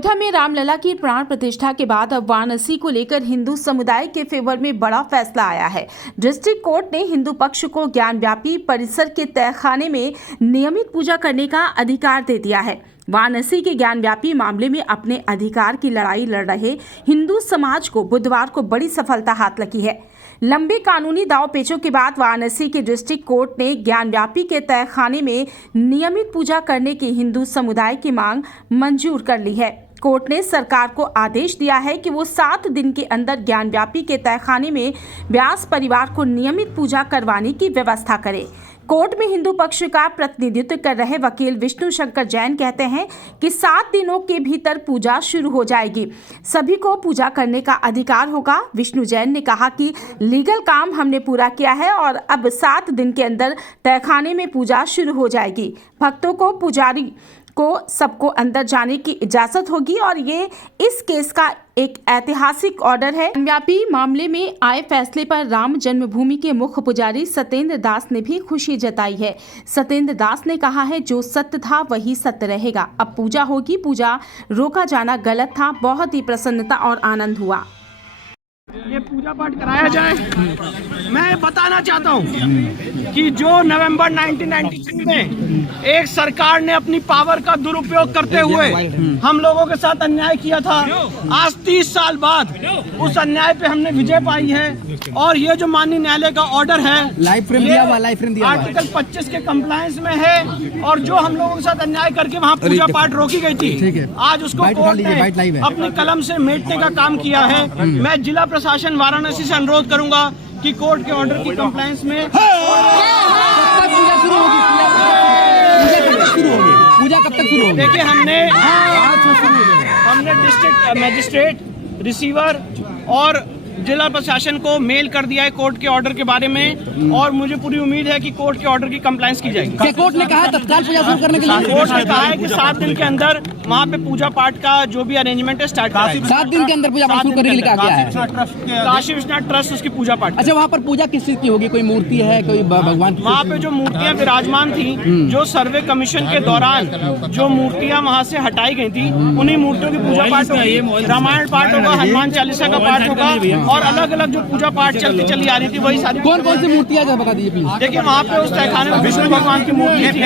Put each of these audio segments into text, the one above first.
अयोध्या में रामलला की प्राण प्रतिष्ठा के बाद अब वाराणसी को लेकर हिंदू समुदाय के फेवर में बड़ा फैसला आया है। डिस्ट्रिक्ट कोर्ट ने हिंदू पक्ष को ज्ञानव्यापी परिसर के तहखाने में नियमित पूजा करने का अधिकार दे दिया है। वाराणसी के ज्ञानव्यापी मामले में अपने अधिकार की लड़ाई लड़ रहे हिंदू समाज को बुधवार को बड़ी सफलता हाथ लगी है। लंबे कानूनी दांवपेचों के बाद वाराणसी के डिस्ट्रिक्ट कोर्ट ने ज्ञानव्यापी के तहखाने में नियमित पूजा करने की हिंदू समुदाय की मांग मंजूर कर ली है। कोर्ट ने सरकार को आदेश दिया है कि वो 7 दिन के अंदर ज्ञानव्यापी के तहखाने में व्यास परिवार को नियमित पूजा करवाने की व्यवस्था करे। कोर्ट में हिंदू पक्ष का प्रतिनिधित्व कर रहे वकील विष्णु शंकर जैन कहते हैं कि 7 दिनों के भीतर पूजा शुरू हो जाएगी, सभी को पूजा करने का अधिकार होगा। विष्णु जैन ने कहा कि लीगल काम हमने पूरा किया है और अब 7 दिन के अंदर तहखाने में पूजा शुरू हो जाएगी। भक्तों को, पुजारी को सबको अंदर जाने की इजाजत होगी और ये इस केस का एक ऐतिहासिक ऑर्डर है। व्यापी मामले में आए फैसले पर राम जन्मभूमि के मुख्य पुजारी सत्येंद्र दास ने भी खुशी जताई है। सत्येंद्र दास ने कहा है, जो सत्य था वही सत्य रहेगा। अब पूजा होगी, पूजा रोका जाना गलत था। बहुत ही प्रसन्नता और आनंद हुआ। ये पूजा पाठ कराया जाए। मैं बताना चाहता हूँ कि जो नवंबर 1996 में एक सरकार ने अपनी पावर का दुरुपयोग करते हुए हम लोगों के साथ अन्याय किया था, आज 30 साल बाद उस अन्याय पे हमने विजय पाई है। और ये जो माननीय न्यायालय का ऑर्डर है, आर्टिकल 25 के कंप्लायंस में है और जो हम लोगों के साथ अन्याय करके वहाँ पूजा पाठ रोकी गई थी, आज उसको कोर्ट ने अपनी कलम से मेटने का काम किया है। मैं जिला प्रशासन वाराणसी से अनुरोध करूंगा कि कोर्ट के ऑर्डर की कंप्लायंस में पूजा कब तक शुरू होगी? देखिए, हमने डिस्ट्रिक्ट मजिस्ट्रेट, रिसीवर और जिला प्रशासन को मेल कर दिया है कोर्ट के ऑर्डर के बारे में और मुझे पूरी उम्मीद है कि कोर्ट के ऑर्डर की कंप्लायंस की जाएगी। क्या कोर्ट ने कहा तत्काल पूजा शुरू करने के लिए? कोर्ट ने कहा है कि 7 दिन के अंदर वहाँ पे पूजा पाठ का जो भी अरेंजमेंट है स्टार्ट कराएगा। 7 दिन के अंदर पूजा पाठ शुरू करने के लिए कहा गया है। काशी विश्वनाथ ट्रस्ट उसकी पूजा पाठ। अच्छा, वहाँ पर पूजा किस चीज की होगी? कोई मूर्ति है, कोई भगवान की? वहाँ पे जो मूर्तियाँ विराजमान थी, जो सर्वे कमीशन के दौरान जो मूर्तियाँ वहाँ से हटाई गई थी, उन्हीं मूर्तियों की पूजा पाठ होगी। रामायण पाठ होगा, हनुमान चालीसा का पाठ होगा और अलग अलग जो पूजा पाठ चली आ रही थी वही सारी। कौन कौन सी मूर्तियाँ बता दीजिए प्लीज। देखिए, वहाँ पे उस तहखाने में विष्णु भगवान की मूर्ति थी,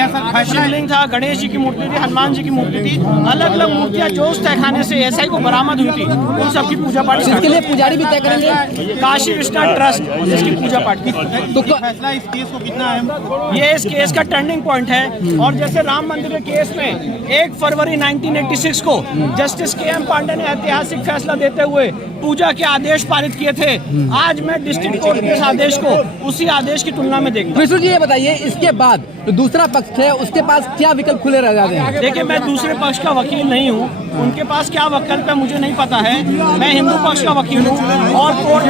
शिवलिंग था, गणेश जी की मूर्ति थी, हनुमान जी की मूर्ति थी। अलग अलग मूर्तियाँ जो उस तहखाने से एसआई को बरामद हुई थी, उन सबकी पूजा पाठ। इसके लिए पुजारी भी तय करेंगे? काशी विश्वनाथ ट्रस्ट जिसकी पूजा पाठ की। तो फैसला इस केस को कितना है? ये इस केस का टर्निंग पॉइंट है। और जैसे राम मंदिर के केस में 1 फरवरी 1986 को जस्टिस के.एम. पांडे ने ऐतिहासिक फैसला देते हुए पूजा के आदेश पारित किए थे, आज मैं डिस्ट्रिक्ट कोर्ट के इस आदेश को उसी आदेश की तुलना में देखूंगा। विष्णु जी, ये बताइए, इसके बाद तो दूसरा पक्ष है, उसके पास क्या विकल्प खुले रह जाते हैं? देखिए, मैं दूसरे पक्ष का वकील नहीं हूँ, उनके पास क्या विकल्प है मुझे नहीं पता है। मैं हिंदू पक्ष का वकील हूँ और कोर्ट